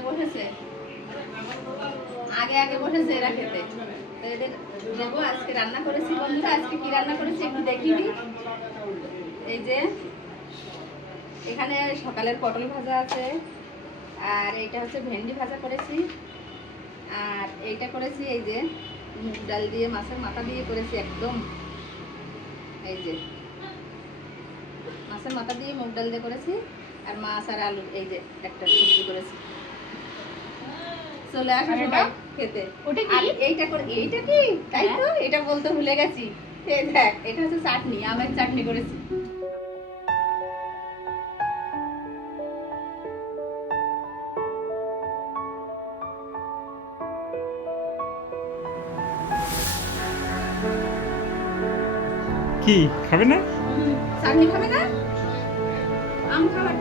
আগে বসেছে? আগে আগে বসেছে এরা খেতে। তো এদের দেবো আজকে রান্না করেছি বন্ধুরা। আজকে কি রান্না করেছি একটু দেখিয়ে এই যে, এখানে সকালের পটল ভাজা আছে। আর এইটা হচ্ছে ভেন্ডি ভাজা করেছি। আর এইটা করেছি এই যে, মুগ ডাল দিয়ে, মাছের মাথা দিয়ে করেছি একদম। এই যে, মাছের মাথা দিয়ে মুগ ডাল দিয়ে করেছি। আর মাছ আর আলু, এই যে একটা সবজি করেছি। চলে আসো মানে সবাই খেতে। ওটা কি? এইটা করে এইটা কি? তাই তো হ্যাঁ। এটা বলতে ভুলে গেছি। দেখ এটা হচ্ছে চাটনি আমের চাটনি করেছি। কি খাবে না? চাটনি খাবে না? আম খাবার